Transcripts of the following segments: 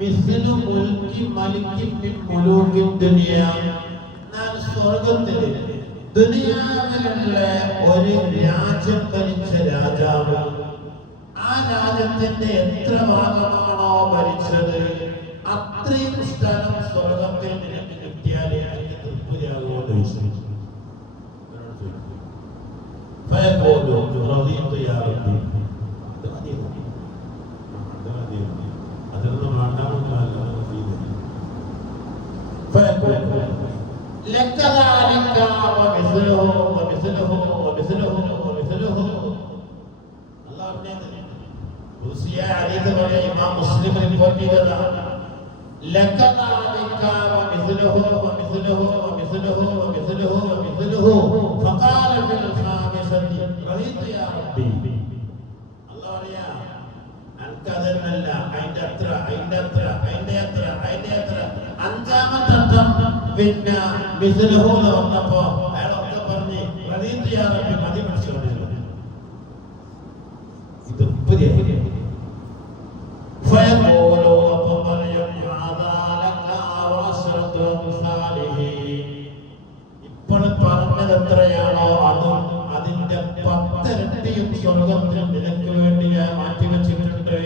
മിസ്ലു മുൽക്കി മലിക്കി മിൻ മുലൂകി ദുനിയ. എന്നാൽ സ്വർഗ്ഗത്തിൽ ദുനിയാവിലുള്ള ഒരു രാജ്യം ഭരിച്ച രാജാവ് ആ രാജ്യത്തിന്റെ എത്ര ഭാഗമാണോ ഭരിച്ചത് അത്രയും സ്ഥലം സ്വർഗ്ഗത്തിൽ നിനക്ക് കിട്ടിയാൽ എനിക്ക് തൃപ്തിയാകുമെന്ന് വിശ്വസിച്ചു. അതൊന്നും അഞ്ചാമത്തെ പിന്നെ മിസ്ലഹൂന്ന് വന്നപ്പോ അയാളൊക്കെ പറഞ്ഞ് റദീതു മതി പിടിച്ചോണ്ടിരുന്നു. ഇത് ഇപ്പോൾ പറഞ്ഞത് എത്രയാണോ അതും അതിന്റെ 10 ഇരട്ടിയും സ്വർഗത്തിൽ നിനക്ക് വേണ്ടി ഞാൻ മാറ്റിവെച്ചിട്ടുണ്ട്.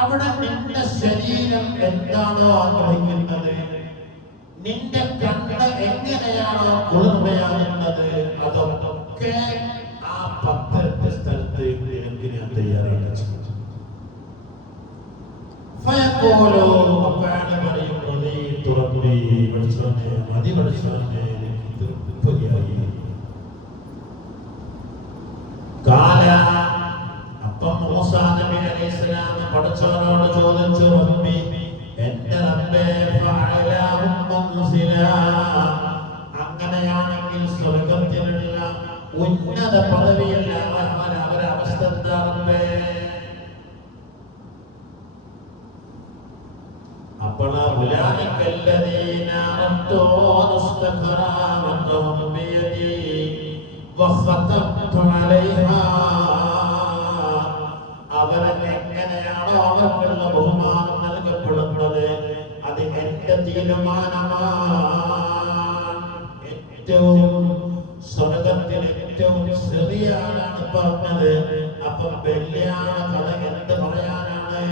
അവിടെ നിന്റെ ശരീരം എന്താണോ ആഗ്രഹിക്കുന്നത്, നിന്റെ കണ്ണ് എങ്ങനെയാണോ കുളിർമയാകുന്നത്, അതൊക്കെ ആ 10 സ്ഥലത്ത് നിനക്ക് ഞാൻ തയ്യാറാക്കി. മതി പഠിച്ചോനെ തൃപ്തിയായി. അപ്പം മൂസാ നബി അലൈഹിസ്സലാം പടച്ചവനോട് ചോദിച്ചു, റബ്ബി എന്റെ റബ്ബേ ഫഅലാഹും മുൻസിലാ, അങ്ങനെയാണെങ്കിൽ സ്വർഗ്ഗത്തിലുള്ള ഉന്നത പദവിയുള്ള അവരുടെ അവസ്ഥ എന്താ റബ്ബേ? അപ്പോൾ ഉലൈകല്ലദീന റദ്ദൂ മുസ്തഖറാമത്തുഹും ബിയദി വഖതബ്തു അലൈഹാ, അവരെങ്ങനെയാണോ അവർക്കുള്ള ബഹുമാനം നൽകപ്പെടുന്നത് അത് എന്റെ തീരുമാനമാണ്. ഏറ്റവും സ്വർഗത്തിൽ ഏറ്റവും ചെറിയാണ് പറഞ്ഞത്. അപ്പൊ വലിയാണ് കഥ എന്ത് പറയാനാണ്?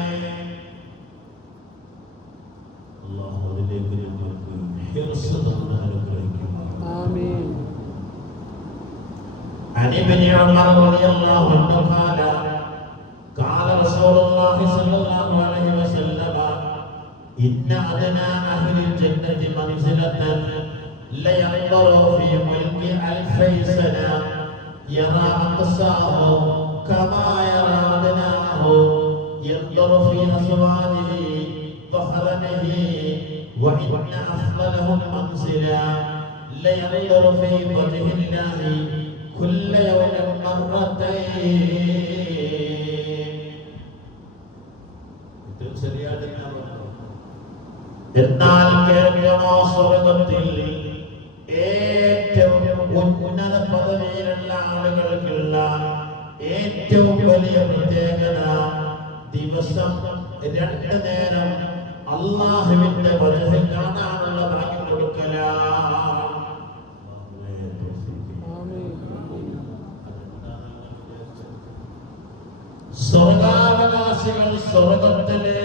അല്ലാഹുവിലേക്ക് ഞങ്ങൾക്ക് ഹിർസ് തന്ന് അനുഗ്രഹിക്കും. ആമീൻ. عن ابن عمر رضي الله عنه قال رسول الله صلى الله عليه وسلم إن أدنى أهل الجنة منزلة لينظر في ملك 1000 سنة يرى أقصاه كما يرى أدناه ينظر في أزواجه وخدمه وإن أفضلهم منزلا لينظر في وجه الله كل يوم مرتين. എന്നാൽ കേൾക്കണോ, സ്വർഗത്തിൽ ഏറ്റവും ഉന്നത പദവിയിലുള്ള ആളുകൾക്കുള്ള ഏറ്റവും വലിയ പ്രത്യേകത ദിവസം 2 നേരം അല്ലാഹുവിന്റെ വജഹ് കാണാനുള്ള ഭാഗ്യം കൊടുക്കലാണ്. സ്വർഗാവകാശികൾ സ്വർഗത്തിലെ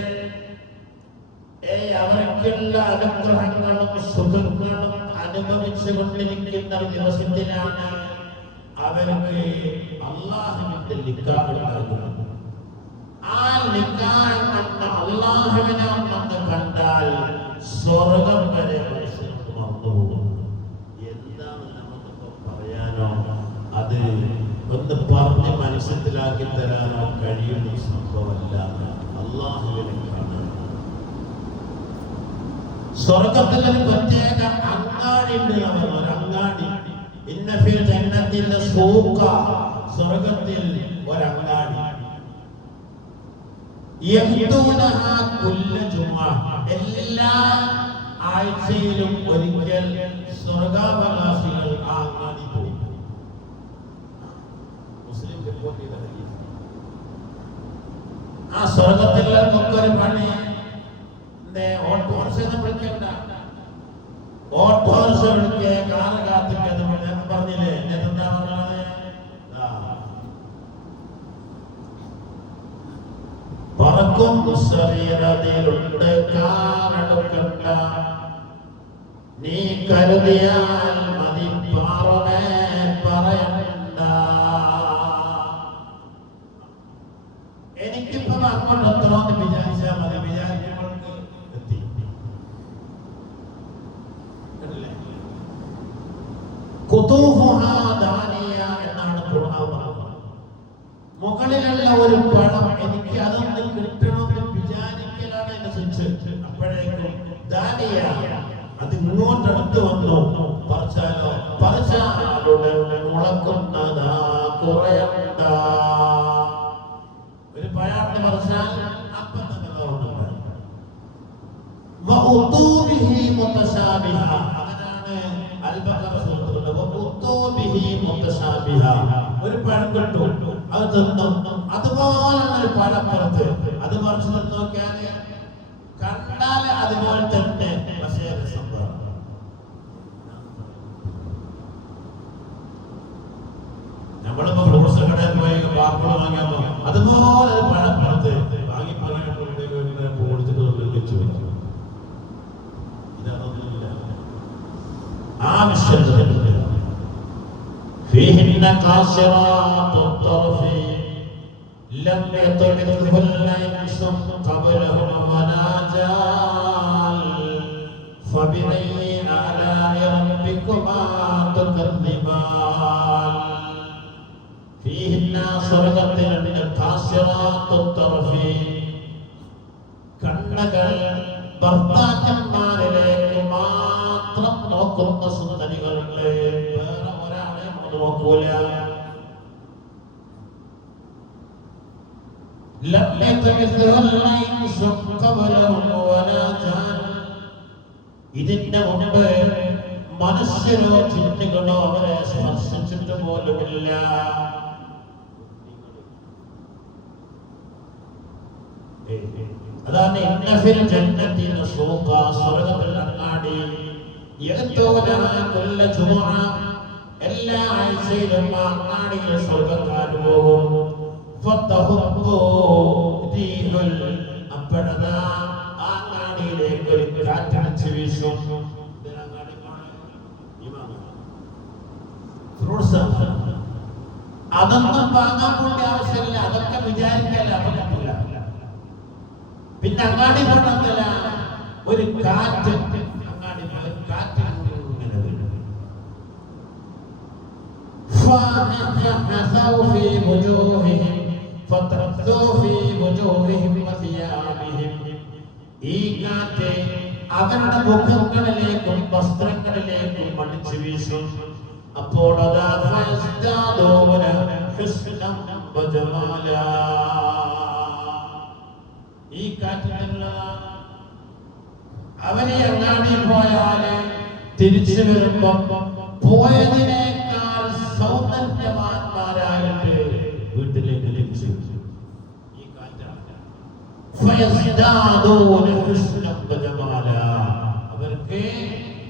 അവർക്കുള്ള അനുഗ്രഹങ്ങളും സുഖങ്ങളും അനുഭവിച്ചു കൊണ്ടിരിക്കുന്ന ദിവസത്തിലാണ് അവർക്ക് അല്ലാഹുവിന്റെ നിക്കാഹ് ഉണ്ടാകുന്നത്. ആ നിക്കാഹ് കണ്ട് അല്ലാഹുവിനെ ഒന്ന് കണ്ടാൽ സ്വർഗം വരെ മനസ്സിലേക്ക് വന്നുപോകും. എന്താണ് നമുക്കിപ്പോ പറയാനോ അത് ഒന്ന് പറഞ്ഞ് മനസ്സിലാക്കി തരാനോ കഴിയുന്ന സംഭവമല്ല. അല്ലാഹുവിനെ കാണാൻ സ്വർഗത്തിൽ ഒരു പ്രത്യേക അങ്ങാടി ഉണ്ട്. ഒരു അങ്ങാടി, ഇന്ന ഫിൽ ജന്നത്തിൽ സൂഖ, സ്വർഗത്തിൽ ഒരങ്ങാടി. യഹ്ദൂനഹാ കുല്ല ജുമുഅ, എല്ലാ ആഴ്ചയിലും ഒരിക്കൽ സ്വർഗാവകാശികൾ ആ അങ്ങാടി പോകും. മുസ്ലിം റിപ്പോർട്ട് ചെയ്ത ഹദീസ്. ആ സ്വർഗത്തിലെ ഒരു പണി ഓട്ടോറിക്ഷ വിളിക്കണ്ട, ഓട്ടോറിക്ഷ വിളിക്കുക, കാറ് കാത്തിക്കുക. ഞാൻ പറഞ്ഞില്ലേ എന്താ പറഞ്ഞത്? പറക്കും ശരീരത്തിലുണ്ട് കാറെടുക്കണ്ട, നീ കരുതിയാൽ മതി പാറമേ പറയണ്ട. എനിക്കിപ്പോ അങ്ങോട്ടെത്തണമെന്ന് വിചാരിച്ചാൽ മതി, വിചാരിക്കുമ്പോഴേക്ക് എത്തി. ഖുതൂഫുഹാ ദാനിയ എന്നാണ് ഖുർആൻ പറഞ്ഞത്. മുകളിലുള്ള ഒരു പഴം എനിക്ക് അതൊന്ന് കിട്ടണമെന്ന് വിചാരിക്കലാണ് എന്റെ സ്വിച്ച്. അപ്പോഴേക്കും ദാനിയ അത് ഇങ്ങോട്ടടുത്ത് വന്നു. പറിച്ചാലോ പറിച്ചാലുടെ മുളക്കുന്നതാ കുറയണ്ട. ഒരു പഴാണ് പറിച്ചാൽ അപ്പം തന്നെ ഒരു പഴം കിട്ടും, അത് തിന്നും. അതുപോലെ ഒരു പഴപ്പുറത്ത് അത് പറിച്ചു തിന്നു നോക്കിയാൽ കണ്ടാൽ അതുപോലെ തന്നെ. പക്ഷേ സംഭവം നമ്മളിപ്പോ ഫ്രൂട്ട്സ് കടയിൽ പോയി പാപ്പള വാങ്ങിയപ്പോ അതുപോലെ ഒരു പഴപ്പുറത്ത് വാങ്ങി പൊടിച്ചിട്ട് വെച്ചു വെച്ചു. ഇതൊന്നുമില്ല. ആവശ്യം فيهن قاصرات الطرف لم يطمثهن انس قبلهم ولا جان فبأي آلاء ربكما تكذبان فيهن സ്വർഗ്ഗത്തിലുണ്ട് قاصرات الطرف കണ്ണുകൾ ഭർത്താക്കന്മാരിലേക്ക് മാത്രം നോക്കുന്ന സുന്ദരികളുണ്ട്. വേറെ ഒരാളെ നോക്കൂല. ഇതിന്റെ മുമ്പ് മനുഷ്യരോ ചിന്തകളോ അവരെ സ്പർശിച്ചിട്ട് പോലുമില്ല. അതാണ് ഇന്നഫിൽ ജന്നത്തിൽ സൂഖ, സ്വർഗ്ഗത്തിൽ അങ്ങാടി. യഅ്തൂന ജുമുഅ, എല്ലാ ആഴ്ചയിലും അങ്ങാടിയിൽ സ്വർഗ്ഗക്കാർ പോകും. ഫതഹബ്ബു ദീഹുൽ, അപ്പഴതാ അങ്ങാടിയിലേക്ക് ഒരു കാറ്റടിച്ച് വീശും. ഫ്രൂട്ട്സ് അതൊന്നും വാങ്ങാൻ പോകേണ്ട ആവശ്യമില്ല, അതൊക്കെ വിചാരിക്കല്ല. അപ്പൊ കിട്ടില്ല. പിന്നെ അങ്ങാടി കൊണ്ടല്ല ഒരു കാറ്റ്, അങ്ങാടി കാറ്റ് ഇങ്ങനെ വരും. ഈ കാറ്റ് അവരുടെ മുഖങ്ങളിലേക്കും വസ്ത്രങ്ങളിലേക്കും മടിച്ചു വീശും. അപ്പോൾ അതാ ഈ കാറ്റിനുള്ളതാണ്. അവരെ അങ്ങാടി പോയാല് തിരിച്ചു വരുമ്പോ പോയതിനേക്കാൾ സൗന്ദര്യവാന്മാരായിട്ട് വീട്ടിലേക്ക് ലഭിച്ചു. ഈ കാറ്റാണ്. അവർക്ക്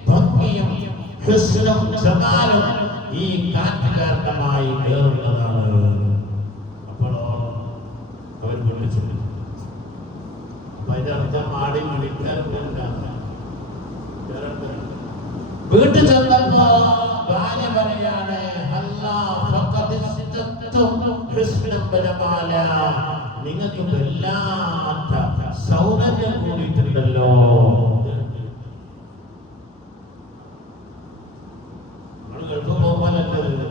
ഭംഗിയും ഹുസ്നും ജമാലും ഈ കാറ്റുകാരണമായി കയറുന്നതാണ്. അപ്പോഴോ അവർ വിളിച്ചു. വീട്ടിൽ ചെന്നപ്പോ ഭാര്യ പറയാണ്, നിങ്ങൾക്ക് വല്ലാത്ത സൗന്ദര്യം കൂടിയിട്ടുണ്ടല്ലോ. ഗൾഫ് പോകുമ്പോഴല്ലത്,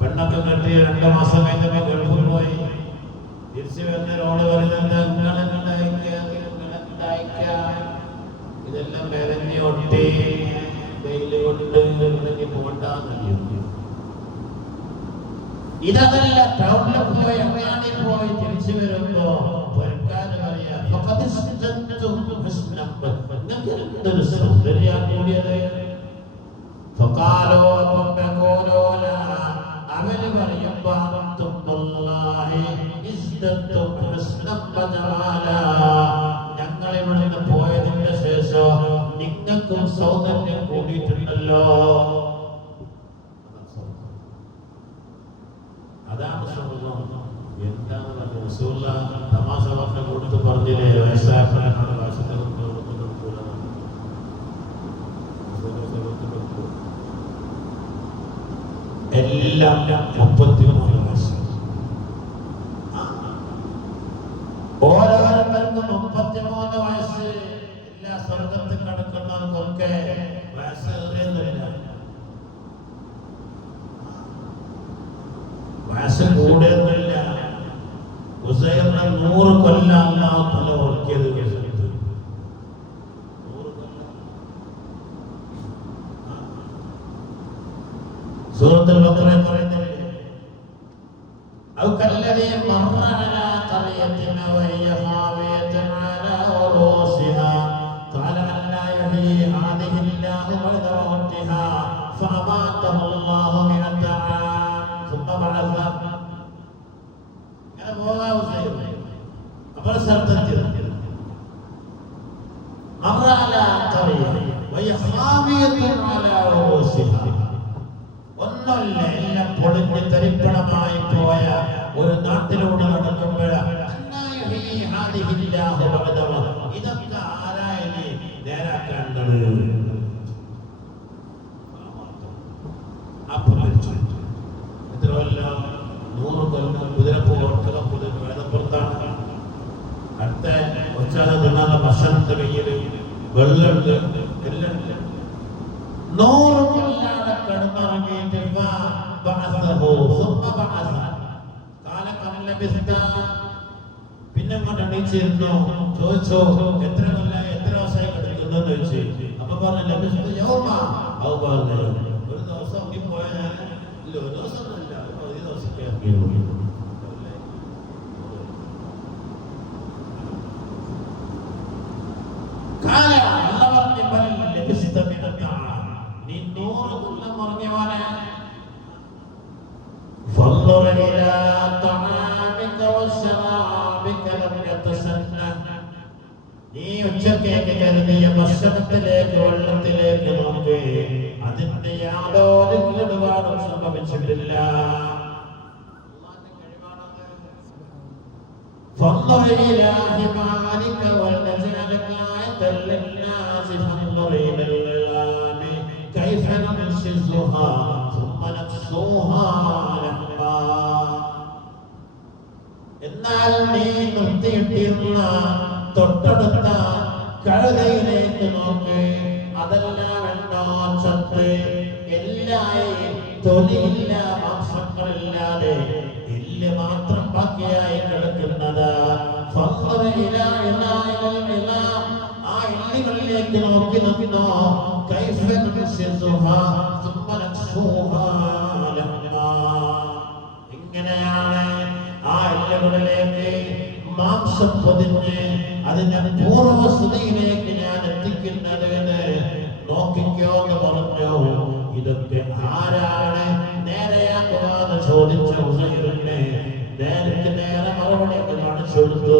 പെണ്ണൊക്കെ കെട്ടി 2 മാസം കഴിഞ്ഞപ്പോ ഗൾഫിൽ പോയി തിരിച്ചു വരുന്ന റോഡ് പറയുന്നത് ഇതെല്ലാം മെരഞ്ഞ് ഒട്ടി വെയില് കൊണ്ട് പോണ്ടാന്നറിയുന്നു. ഇതല്ല ടൗണിൽ പോയി അങ്ങാടി പോയി തിരിച്ചു വരുമ്പോ പൊരക്കാര് പറയാ ഫഖദ് ഇസ്തൻതും ഹുസ്നം, നിങ്ങൾക്ക് എന്തൊരു സൗന്ദര്യം കൂടിയത്. ഫഖാലൂ യഖൂലൂന, അവര് പറയുമ്പോ അൻതും വല്ലാഹി ഇസ്തൻതും ഹുസ്നം വജമാല, ഞങ്ങൾ ഇവിടുന്ന് പോയതിന്റെ ശേഷം നിങ്ങൾക്കും സൗന്ദര്യം കൂടിയിട്ടുണ്ടല്ലോ. അതാണ് സൗന്ദര്യം. എന്താണ് റസൂലുള്ള തമാശ പറഞ്ഞ കൊടുത്ത് പറഞ്ഞില്ലേ, വയസ്സായപ്പോഴാണ് വയസ്സത്തെ എല്ലാം 33 വയസ്സ്. ഓരോരുത്തർക്കും 33 വയസ്സ്. എല്ലാ സ്വർഗത്തിൽ കിടക്കുന്നവർക്കൊക്കെ വയസ്സേറിയൊന്നുമില്ല, വയസ്സ് കൂടെയൊന്നുമില്ല. ഉസൈറിനെ 100 കൊല്ലം അല്ലാഹു തആല ഉറക്കിയത് കേട്ടിട്ട് 100 കൊല്ലം. സൂറത്തുൽ ബഖറ പറയുന്നില്ലേ, ഔ കല്ലദീ മർറ അലാ ഖറിയത്തിൻ വഹിയ ഖാവിയത്തുൻ അലാ ഉറൂസിഹാ ഖാല അല്ലാ യുഹ്യി ഹാദിഹി അല്ലാഹു ബഅദ മൗതിഹാ ഫഅമാതഹു അല്ലാഹു മിഅത ആം സുമ്മ ബഅസ. ഒന്നല്ല, എല്ലാം പൊളിഞ്ഞ് തരിപ്പണമായി പോയ ഒരു നാട്ടിലൂടെ നടക്കുമ്പോഴാണ് ഇതൊക്കെ ആരായി നേരാക്കേണ്ടത്. അപ്പം എത്ര കൊല്ലം? 100 കൊല്ലം. കുതിരപ്പുറത്താണ്. അടുത്ത ഒച്ചാതെ തിന്നാതെ ഭക്ഷണത്തെ കയ്യിൽ വെള്ളമുണ്ട്, എല്ലാം 100 കൊല്ലാണ് കിടന്നിറങ്ങിയിട്ട് പിന്നെ എണീച്ചിരുന്നു. ചോദിച്ചോ എത്ര കൊല്ലം, എത്ര ദിവസമായി കിടക്കുന്നത് ചോദിച്ചു. അപ്പൊ പറഞ്ഞു ലഭിച്ചു ഒരു ദിവസം പോയാൽ ഇല്ല, ഒരു ദിവസം ഒന്നുമില്ല, 10 ദിവസമൊക്കെ ഇറങ്ങിയിരുന്നു. നീ 100 കൊല്ലം ഉറങ്ങിയവനെ. നീ ഉച്ചക്കേക്ക് കരുതിയ ഭക്ഷണത്തിലേക്ക്, വെള്ളത്തിലേക്ക് നോക്ക്, അതിന്റെ യാതൊരു കേടുപാടും സംഭവിച്ചിട്ടില്ല. فانظر إلى حمارك ولنجعلك آية للناس فانظر إلى العظام كيف ننشزها ثم نكسوها لحما. എന്നാൽ നീ നിർത്തിയിട്ടിരുന്ന തൊട്ടടുത്ത കഴുതയിലേക്ക് നോക്ക്, അതെല്ലാം എണ്ണോ ചത്ത് എല്ലായി തൊലിയില്ല, മാംസങ്ങളില്ലാതെ എല്ല് മാത്രം ബാക്കിയായി കിടക്കുന്നത്. ആ എല്ലുകളിലേക്ക് നോക്കി നോക്കിനോ. ഇങ്ങനെയാണ് ആ എല്ലുകളിലേക്ക് മാംസം പൊതിഞ്ഞ് അതിന്റെ പൂർവസ്ഥിതിയിലേക്ക് ഞാൻ എത്തിക്കുന്നത് എന്ന് നോക്കിക്കോ എന്ന് പറഞ്ഞു. ഇതൊക്കെ ആരാണ് നേരെയാക്കുക എന്ന് ചോദിച്ച ഉസൈറിനെ നേർക്ക് നേരെ മറുപടി കാണിച്ചു കൊടുത്തു.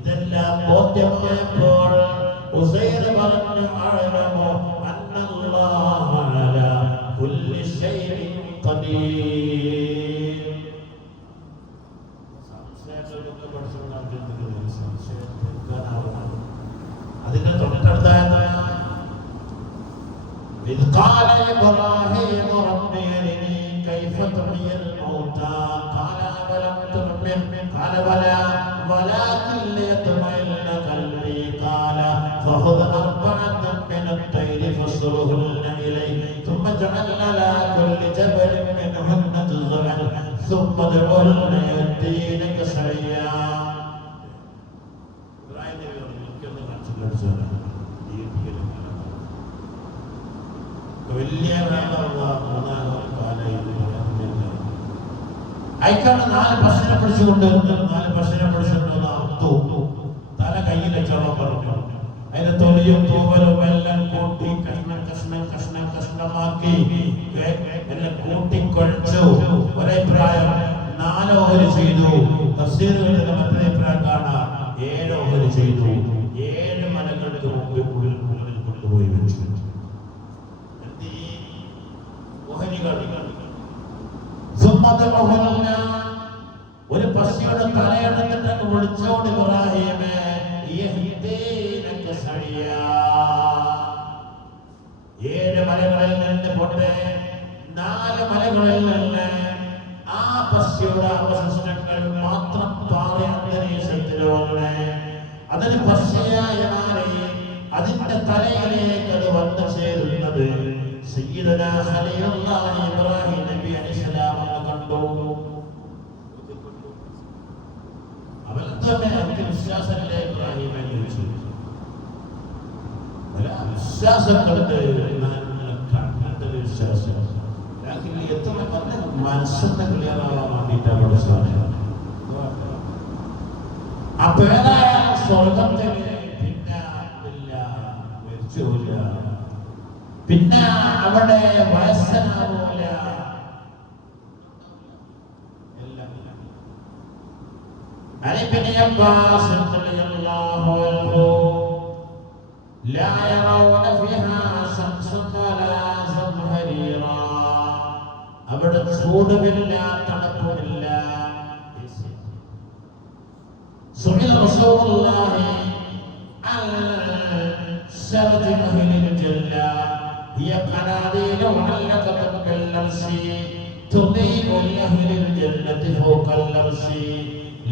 ഇതെല്ലാം ബോധ്യമായപ്പോൾ ഉസൈർ പറഞ്ഞു, അഅലമു അന്നല്ലാഹ അലാ കുല്ലി ശൈഇൻ ഖദീർ. സംശയങ്ങളൊക്കെ പഠിച്ചുകൊണ്ടാണ് സംശയം. അതിന്റെ തൊട്ടടുത്തായ إذ قال إبراهيم رب أرني كيف تحيي الموتى قال أولم تؤمن قال بلى ولكن ليطمئن قلبي قال فخذ 4 من الطير فاصرهن إليك ثم اجعل على كل جبل منهن جزءا ثم ادعهن يأتينك سعيا. വലിയ അയക്കാണ് 4 പശുവിനെ പിടിച്ചുകൊണ്ട് 4 പശുവിനെ പിടിച്ചുകൊണ്ട് അർത്തു തല കയ്യിൽ വെച്ചോളം പറഞ്ഞു. അതിന്റെ തൊലിയും തൂവലും എല്ലാം കൂട്ടി കഷ്ണമാക്കി എല്ലാം കൂട്ടിക്കൊഴിച്ചു. ഒരഭിപ്രായം 4 ഓഹരി ചെയ്തു. തഫ്സീറുകളിൽ മറ്റൊരഭിപ്രായം കാണാം 7 ഓഹരി ചെയ്തു. 7 മലകൾക്ക് മുമ്പിൽ ഉള്ളിൽ കൊണ്ടുപോയി വെച്ചു. ഒരു പശുവിടെ തലയെടുത്തിട്ട് വിളിച്ചോണ്ട് ഇബ്രാഹിമേ 7 മലകളിൽ നിന്ന് പൊട്ടെ 4 മലകളിൽ നിന്ന് ആ പശുവിടെ അവശിഷ്ടങ്ങൾ മാത്രം പാറി അന്തരീക്ഷത്തിലുണ്ട്. അതിന് പശയായ മാറി അതിന്റെ തലയിലേക്ക് അത് വന്നു ചേരുന്നത് സയ്യിദുനാ ഖലീലുല്ലാഹി ഇബ്രാഹിം നബി അലൈഹിസ്സലാം കണ്ടു. അവന്റെ വിശ്വാസത്തിലെ ഇബ്രാഹിം ചോദിച്ചു, വിശ്വാസങ്ങളുടെ വിശ്വാസം എത്ര മനസ്സിന്റെ ക്ലിയറാവാൻ വേണ്ടിയിട്ടാണ് പഠിച്ചത്. ആ പേരായ സ്വർഗത്തില് പിന്നെ മരിച്ചില്ല, പിന്നെ അവിടെ വയസ്സനാവൂല. ابن عباس رضي الله عنه لا يرون فيها شمسا ولا زمهريرا. അവിടെ ചൂടുമില്ല തണുപ്പുമില്ല. سئل رسول الله عن شرط أهل الجنة هي قناديل معلقة باللبس تضيء لأهل الجنة فوق اللبس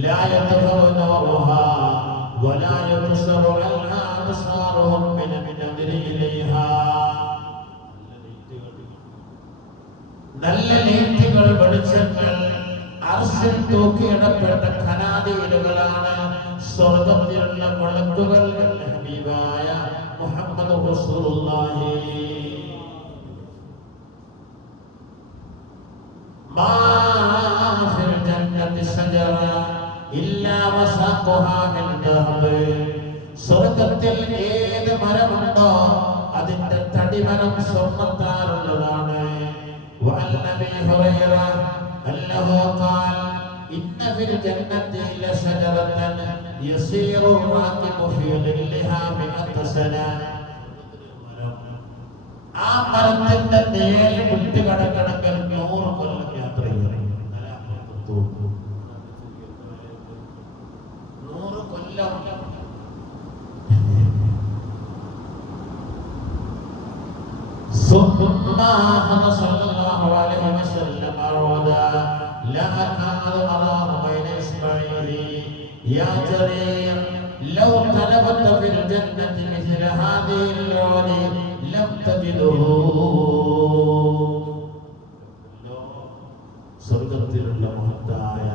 لا يطفئ نورها ولا يبصر عنها أبصارهم من النظر إليها. നല്ല നീതികൾ വെളിച്ചങ്ങൾ അർശിൽ തൂക്കിയിടപ്പെട്ട ഖനാദീലുകളാണ് സ്വർഗ്ഗത്തിലുള്ള വിളക്കുകൾ എന്ന് ഹബീബായ മുഹമ്മദ് റസൂലുള്ളാഹി. മാ ഫിൽ ജന്നത്തി ശജറ ഇല്ലാ വസഖുഹാ മിൻ ദഹബ്. സ്വർഗ്ഗത്തിൽ ഏത് മരമുണ്ടോ അതിന്റെ തടിമരം സ്വർണ്ണത്താലുള്ളതാണ്. وعن أبي هريرة أنه قال إن في الجنة لشجرة يسير الراكب في ظلها 100 سنة. ആ മരത്തിന്റെ നേരെ വിട്ടുകടക്കണമെങ്കിൽ 100 കൊല്ലം യാത്ര ചെയ്യണം. 100 കൊല്ലം. ثم صلى الله عليه وسلم رودا لا كان أراه بين إصبعيه يا جرير لو طلبت في الجنة مثل هذه اللون لم تجده. സ്വർഗ്ഗത്തിലുള്ള മഹത്തായ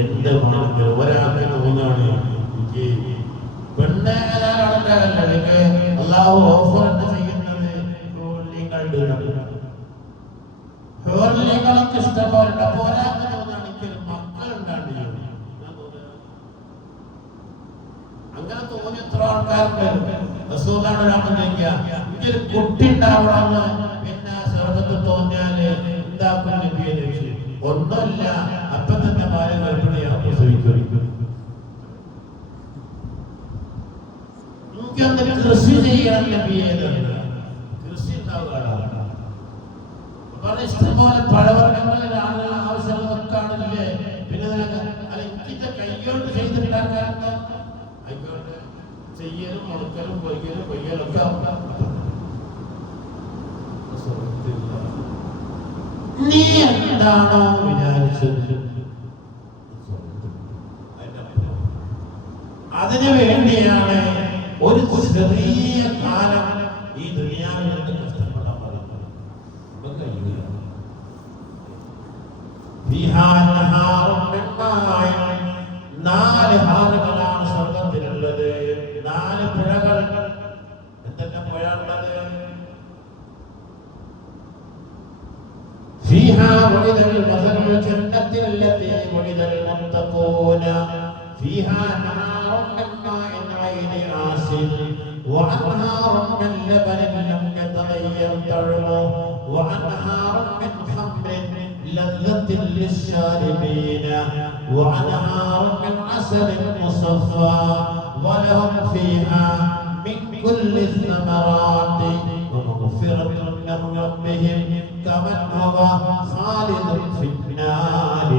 എന്റെ മണത്തിൽ ഒരാൾക്ക് തോന്നാണ് എനിക്ക് പെണ്ണേകാലുണ്ടാകല്ലേ അള്ളാഹു ഓഫർ ചെയ്യുന്നത് ഹോർലികളൊക്കെ ഇഷ്ടംപോലെ. അപ്പൊ ഒരാൾക്ക് തോന്നാണ് എനിക്കൊരു മക്കളുണ്ടാണ്ട്. അങ്ങനെ തോന്നി എത്ര ആൾക്കാരുണ്ട്. റസൂലാണ് ചോദിക്കുക എനിക്കൊരു കുട്ടി ഉണ്ടാവണമെന്ന് പിന്നെ സ്വർഗത്തിൽ തോന്നിയാല് എന്താക്കും നബിയെ ചോദിച്ചു. ഒന്നുമില്ല, അപ്പൊ തന്നെ ഭാര്യ ഗർഭിണിയാ പ്രസവിക്കും. കൃഷി ചെയ്യണം നബിയെ. കൃഷി ഉണ്ടാവുകയാണ്. ഇഷ്ടംപോലെ പഴവർഗ്ഗങ്ങളിൽ ആളുകൾ ആവശ്യമുള്ളതൊക്കെ കാണില്ലേ. പിന്നെ എനിക്കിന്റെ കൈകൊണ്ട് ചെയ്തിട്ടുണ്ടാക്കാറുണ്ട്. ആയിക്കോട്ടെ, ചെയ്യലും മുളക്കലും കൊയ്യലും ഒക്കെ നീ എന്താണോ വിചാരിച്ചത് അതിനു വേണ്ടിയാണ് ഒരു ചെറിയ കാലം ഈ ദുനിയാവിൽ നിന്ന് കഷ്ടപ്പെടാൻ പറയുന്നത്. നാല് ഹാറുകളാണ് സ്വർഗത്തിലുള്ളത്. 4 പുഴകൾ. എന്തൊക്കെ പുഴ ഉള്ളത്? وعد المثل الجنة التي وعد المتقون فيها أنهار من ماء غير آسن وأنهار من لبن لم يتغير طعمه وأنهار من خمر لذة للشاربين وأنهار من عسل مصفى ولهم فيها من كل الثمرات ومغفرة من ربهم كمن هو خالد في النار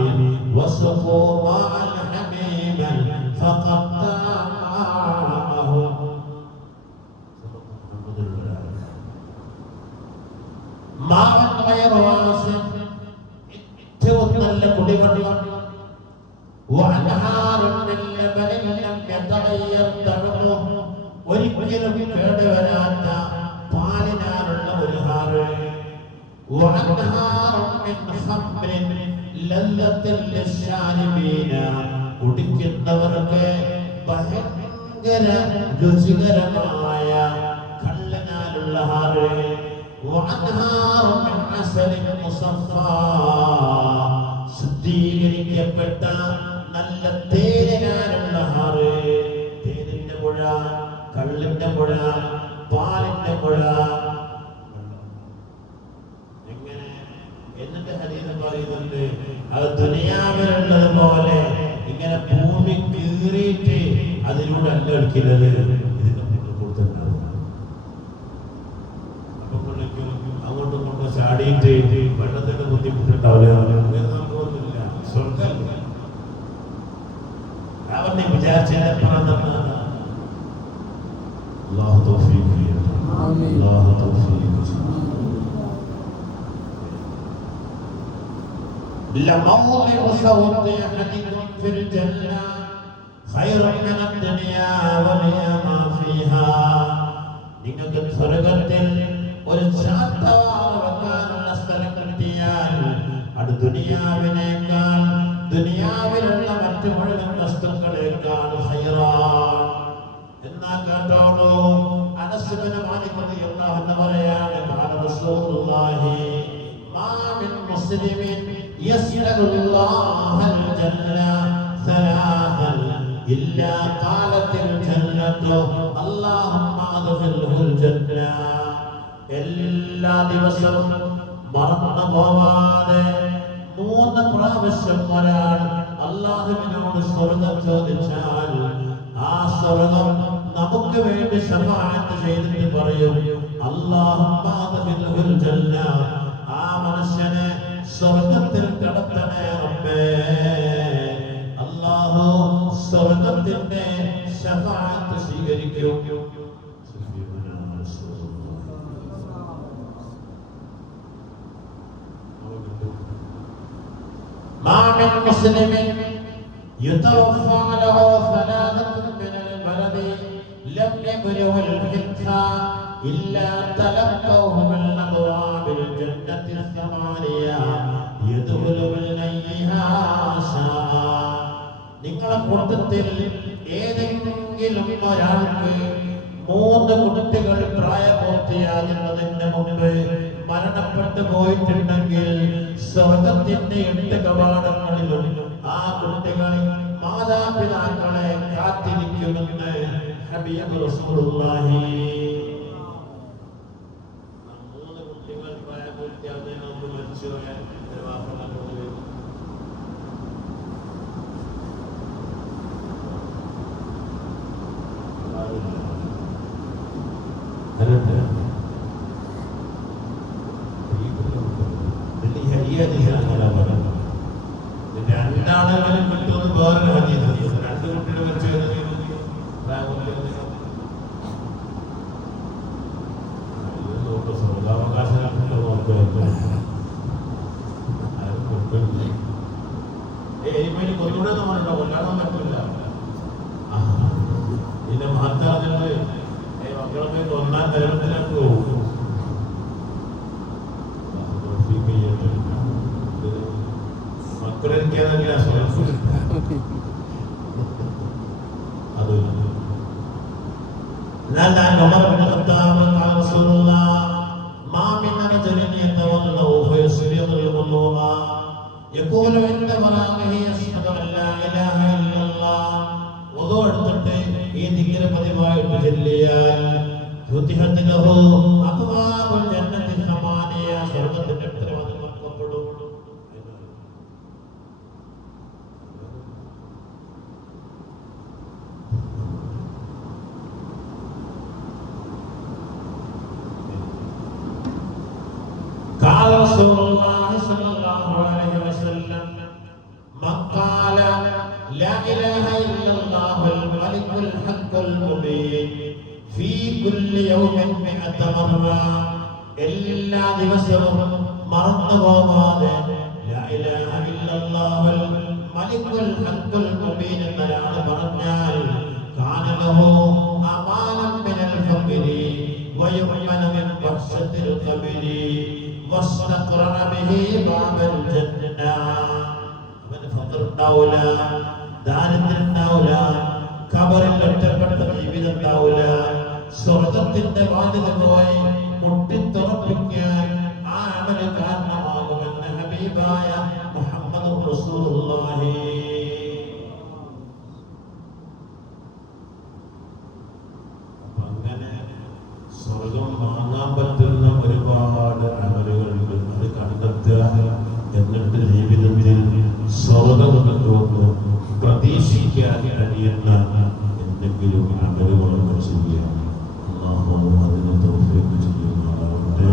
وسقوا ماء حميما فقطع معهم ماء غير واسع وأنهار من لبن لم يتغير طعمه ഒരിക്കലും കേടുവരാത്ത പാലിനാലുള്ള ഒരു ഹാറ് وأنهار من خمر لذة للشاربين കുടിക്കുന്നവർക്ക് ഭയങ്കര രുചികരമായ കള്ളനാലുള്ള ഹാറ് وأنهار من عسل مصفى ശുദ്ധീകരിക്കപ്പെട്ട നല്ല തേനിനാലുള്ള ഹാറ് തേനിന്റെ പുഴ കള്ളിന്റെ പുഴ പാലിന്റെ പുഴ എങ്ങനെ എന്നിട്ട് ഹദീസ് പറയുന്നുണ്ട് അത് ദുനിയാവിലുള്ളത് പോലെ ഇങ്ങനെ ഭൂമി കീറിയിട്ട് അതിലൂടെ അല്ല ഒഴിക്കുന്നത് ഇതിന്റെ കൊടുത്തിട്ടുണ്ടാവും അപ്പൊ അങ്ങോട്ടും ഇങ്ങോട്ടും ചാടിയിട്ട് വെള്ളത്തിന്റെ ബുദ്ധിമുട്ടുണ്ടാവില്ല സംഭവമൊന്നുമില്ല സ്വർഗം അവനെ വിചാരിച്ചത് الله توفيق آمين الله توفيق لموضع صوت أحدكم في الجنة خير من الدنيا وما فيها നിങ്ങൾക്ക് സ്വർഗ്ഗത്തിൽ ഒരു ചാട്ടവാറക്കാനുള്ള സ്ഥലം കിട്ടിയാൽ അത് ദുനിയാവിനേക്കാൾ ദുനിയാവിലുള്ള മറ്റു മുഴുവൻ വസ്തുക്കളേക്കാൾ ഹൈറാൻ എന്നാ കേട്ടോളൂ അനസ് ബിൻ മാലിക് റളിയല്ലാഹു അൻഹു പറയാണ് ഖാല റസൂലുള്ളാഹി മാ മിൻ മുസ്ലിമിൻ യസ്അലുല്ലാഹൽ ജന്ന സലാസൻ ഇല്ലാ ഖാലത്തിൽ ജന്നത്തു അല്ലാഹുമ്മ അദ്ഖിൽഹുൽ ജന്ന എല്ലാ ദിവസവും മറന്നു പോവാതെ 3 പ്രാവശ്യം ഒരാൾ അല്ലാഹുവിനോട് സ്വർഗ്ഗം ചോദിച്ചാൽ ആ സ്വർഗ്ഗം നമുക്ക് വേണ്ടി ശഫാഅത്ത് ചെയ്തിട്ട് പറയും അല്ലാഹുമ്മ അദ്ഖിൽഹുൽ ജന്ന ആ മനുഷ്യനെ സ്വർഗ്ഗത്തിൽ കടത്തണേ റബ്ബേ അല്ലാഹു സ്വർഗ്ഗത്തിന്റെ ശഫാഅത്ത് സ്വീകരിക്കും മാ മിൻ മുസ്ലിമിൻ يتوفى له 3 من البلد لم يبلغ الحنثى إلا تلقوه من أبواب الجنة 8 يدخل من أيها شاء നിങ്ങളെ കൂട്ടത്തിൽ ഏതെങ്കിലും ഒരാൾക്ക് 3 കുട്ടികൾ പ്രായപൂർത്തിയാകുന്നതിന് മുമ്പ് മരണപ്പെട്ടു പോയിട്ടുണ്ടെങ്കിൽ സ്വർഗ്ഗത്തിന്റെ 8 കവാടങ്ങളിലും ആ കുട്ടികൾ മാതാപിതാക്കളെ കാത്തിരിക്കുമെന്ന് ഹബീബ് റസൂലുള്ളാഹി. 3 കുട്ടികൾ പ്രായപൂർത്തിയാകുന്നതിന് മുമ്പ് മരിച്ചുപോയാൽ ഒരു വാപ്പയുടെ രണ്ടാളുകളും കിട്ടുമെന്ന് വേറൊരു ഹദീസ് 2 കുട്ടികളെ വെച്ച് കൊല്ലൂടെ നമ്മളുണ്ടോ കൊല്ലാടാൻ പറ്റില്ല ഇതിന്റെ മഹത്താജങ്ങള് മക്കളെ കൊല്ലാൻ തരത്തിലേക്ക് പോകും മക്കളെനിക്കതല്ല لأن عمر بن الخطاب قال رسول الله ما من رجل يتولى فيصبغ الوضوء ويقول عند فراغه أشهد أن لا إله إلا الله وضوء എടുത്തിട്ട് ഈ ദിക്ർ പതിവായിട്ട് ചൊല്ലിയാൽ فتحت له أبواب الجنة الثمانية സ്വർഗ്ഗത്തിന്റെ വാതിൽ തുറക്കപ്പെടും. قال رسول الله صلى الله عليه وسلم من قال لا إله إلا الله الملك الحق المبين في كل يوم 100 مرة എല്ലാ ദിവസവും മറന്നു പോകാതെ لا إله إلا الله الملك الحق المبين എന്നൊരാൾ പറഞ്ഞാൽ كان له أمانا من الفقر ويؤمن من وحشة القبر واستقرأ به باب الجنة من فقر ഉണ്ടാവില്ല, ദാരിദ്ര്യം ഉണ്ടാവില്ല, ഖബറിൽ ഒറ്റപ്പെട്ട ജീവിതം ഉണ്ടാവില്ല. സ്വർഗത്തിന്റെ വാതിൽ പോയി മുട്ടിത്തുറപ്പിക്കാൻ ആ അമല് കാരണമാകുമെന്ന് ഹബീബായ മുഹമ്മദ് റസൂലുള്ളാഹി. അങ്ങനെ സ്വർഗം വാങ്ങാൻ പറ്റുന്ന ഒരുപാട് അമലുകളുണ്ട്. അത് കണ്ടെത്തുക, എന്നിട്ട് ജീവിതത്തിൽ സ്വർഗം കിട്ടുമെന്ന് പ്രതീക്ഷിക്കാൻ കഴിയുന്ന എന്തെങ്കിലും അമലുകളൊക്കെ ചെയ്യുക. അല്ലാഹു അതിന് തൗഫീഖ് ചെയ്യുമാറാവട്ടെ.